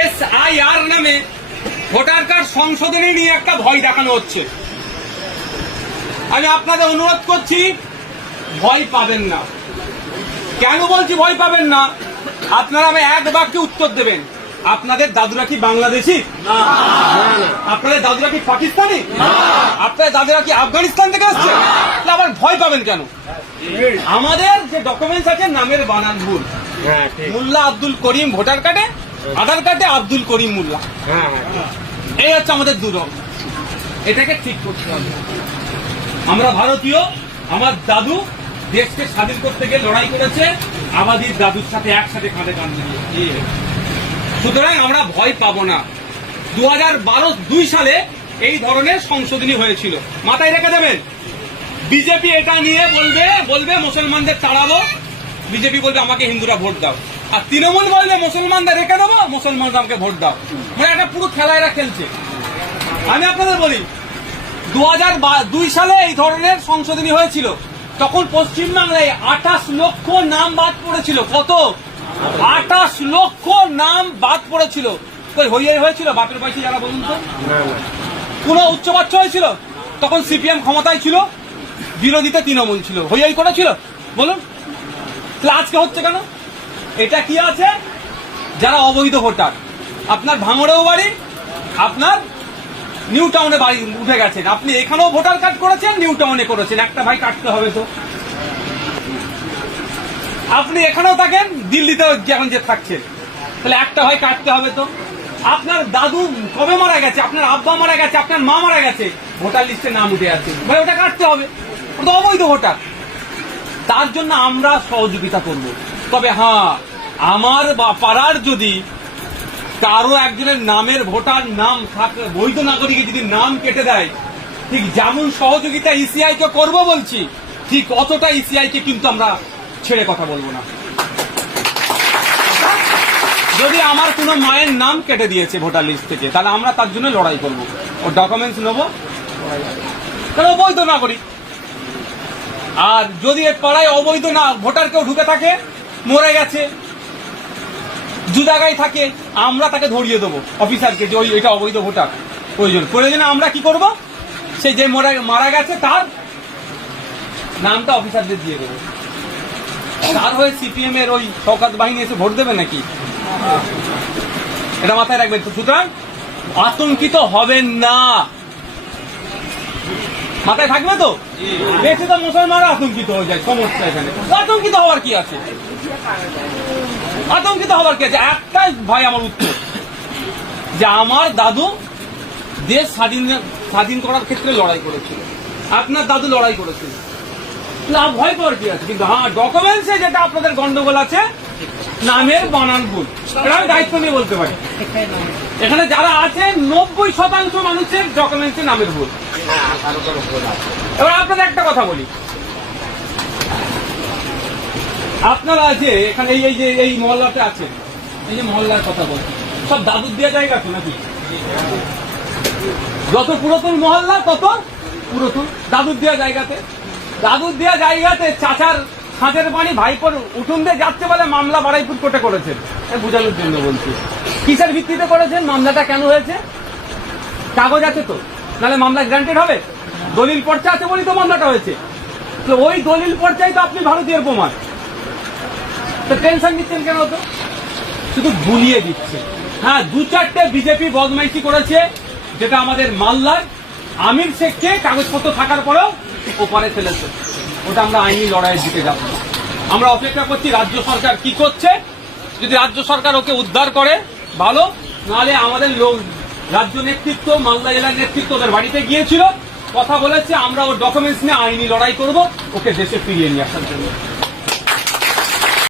S I আর নামে voter card সংশোধনী নিয়ে একটা ভয় দেখানো হচ্ছে আমি আপনাদের অনুরোধ করছি ভয় পাবেন না কেন বলছি ভয় পাবেন না আপনারা আমি এক বাক্যে উত্তর দেবেন আপনাদের দাদুরা কি বাংলাদেশি আপনাদের দাদুরা কি পাকিস্তানি আপনাদের দাদুরা কি আফগানিস্তান থেকে আসছে আবার ভয় পাবেন কেন আমাদের যে ডকুমেন্টস আছে নামের বানান ভুল হ্যাঁ, মোল্লা আব্দুল করিম ভোটার কার্ডে আধার কার্ডে আব্দুল করিম মোল্লা হ্যাঁ, হ্যাঁ। এই হচ্ছে আমাদের দুরব এটাকে ঠিক করতে হবে আমরা ভারতীয় আমার দাদু দেশকে স্বাধীন করতে গিয়ে লড়াই করেছে আমাদের দাদুর সাথে একসাথে কাঁধে কান মিলিয়ে সুতরাং আমরা ভয় পাব না দু হাজার দুই সালে এই ধরনের সংশোধনী হয়েছিল মাথায় রেখে দেবেন বিজেপি এটা নিয়ে বলবে বলবে মুসলমানদের তাড়াবো বিজেপি বলবে আমাকে হিন্দুরা ভোট দাও আর তৃণমূল বলবে মুসলমানদের রেখে দেবো মুসলমানরা আমাকে ভোট দাও মানে একটা পুরো খেলা এরা খেলছে আমি আপনাদের বলি দু হাজার দুই সালে এই ধরনের সংশোধনী হয়েছিল তখন পশ্চিমবাংলায় আঠাশ লক্ষ নাম বাদ পড়েছিল কত আঠাশ লক্ষ নাম বাদ পড়েছিল হয়েছিল বাপের বয়সে যারা বলুন তো কোন উচ্চবাচ্য হয়েছিল তখন সিপিএম ক্ষমতায় ছিল বিরোধীতে তৃণমূল ছিল হইয়াই করেছিল বলুন তাহলে আজকে হচ্ছে কেন এটা কি আছে যারা অবৈধ ভোটার আপনার ভাঙড়েও বাড়ি আপনার নিউ টাউনে বাড়ি উঠে গেছেন আপনি এখানেও ভোটার কার্ড করেছেন নিউ টাউনে করেছেন একটা ভাই কাটতে হবে তো আপনি এখানেও থাকেন দিল্লিতে যখন যে থাকছেন তাহলে একটা ভাই কাটতে হবে তো আপনার দাদু কবে মারা গেছে আপনার আব্বা মারা গেছে আপনার মা মারা গেছে ভোটার লিস্টে নাম উঠে আছে ভাই ওটা কাটতে হবে ওটা অবৈধ ভোটার তার জন্য আমরা সহযোগিতা করবো তবে হ্যাঁ আমার বা পাড়ার যদি কারো একজনের নামের ভোটার নাম থাকে বৈধ নাগরিকের যদি নাম কেটে দেয় ঠিক যেমন সহযোগিতা ইসিআই e কে করবো বলছি ঠিক অতটা ইসিআই e কে কিন্তু আমরা ছেড়ে কথা বলবো না যদি আমার কোন মায়ের নাম কেটে দিয়েছে ভোটার লিস্ট থেকে তাহলে আমরা তার জন্য লড়াই করব ও ডকুমেন্টস নেব কারণ অবৈধ নাগরিক আর যদি পাড়ায় অবৈধ না ভোটার কেউ ঢুকে থাকে মরে গেছে জায়গায় থাকে আমরা তাকে ধরিয়ে দেবো অফিসারকে যে ওই এটা অবৈধ ভোটার প্রয়োজন প্রয়োজনে আমরা কি করব সে যে মরা মারা গেছে তার নামটা অফিসারদের দিয়ে দেবো তার হয়ে সিপিএম এর ওই সৌকাত বাহিনী এসে ভোট দেবে নাকি এটা মাথায় রাখবেন সুতরাং আতঙ্কিত হবেন না মাথায় থাকবে তো বেশি তো মুসলমানরা আতঙ্কিত হয়ে যায় সমস্যা এখানে আতঙ্কিত হওয়ার কি আছে আতঙ্কিত হবার কে আছে একটাই ভাই আমার উত্তর যে আমার দাদু দেশ স্বাধীন স্বাধীন করার ক্ষেত্রে লড়াই করেছিল আপনার দাদু লড়াই করেছিল না ভয় পাওয়ার কি আছে কিন্তু হ্যাঁ ডকুমেন্টসে যেটা আপনাদের গন্ডগোল আছে নামের বানান ভুল এটা আমি দায়িত্ব নিয়ে বলতে পারি এখানে যারা আছে নব্বই শতাংশ মানুষের ডকুমেন্টসে নামের ভুল এবার আপনাদের একটা কথা বলি আপনারা যে এখানে এই যে এই মহল্লাটা আছেন এই যে মহল্লার কথা বলছেন সব দাদুর দেওয়া জায়গা আছে নাকি যত পুরাতন মহল্লা তত পুরাতন দাদুর দেওয়া জায়গাতে দাদুর দেওয়া জায়গাতে চাচার খাঁচের পানি ভাইপোর উঠুন দিয়ে যাচ্ছে বলে মামলা বাড়াইপুর কোর্টে করেছেন বোঝানোর জন্য বলছি কিসের ভিত্তিতে করেছেন মামলাটা কেন হয়েছে কাগজ আছে তো নাহলে মামলা গ্রান্টেড হবে দলিল পর্চা আছে বলেই তো মামলাটা হয়েছে তো ওই দলিল পর্চাই তো আপনি ভারতীয় প্রমাণ তো টেনশন নিচ্ছেন কেন তো শুধু ভুলিয়ে দিচ্ছে হ্যাঁ দু চারটে বিজেপি বদমাইশি করেছে যেটা আমাদের মাল্লার আমির শেখকে কাগজপত্র থাকার পরেও ওপারে ফেলেছে ওটা আমরা আইনি লড়াইয়ের দিকে যাব আমরা অপেক্ষা করছি রাজ্য সরকার কি করছে যদি রাজ্য সরকার ওকে উদ্ধার করে ভালো নাহলে আমাদের লোক রাজ্য নেতৃত্ব মালদা জেলার নেতৃত্ব ওদের বাড়িতে গিয়েছিল কথা বলেছে আমরা ওর ডকুমেন্টস নিয়ে আইনি লড়াই করব ওকে দেশে ফিরিয়ে নিয়ে আসার জন্য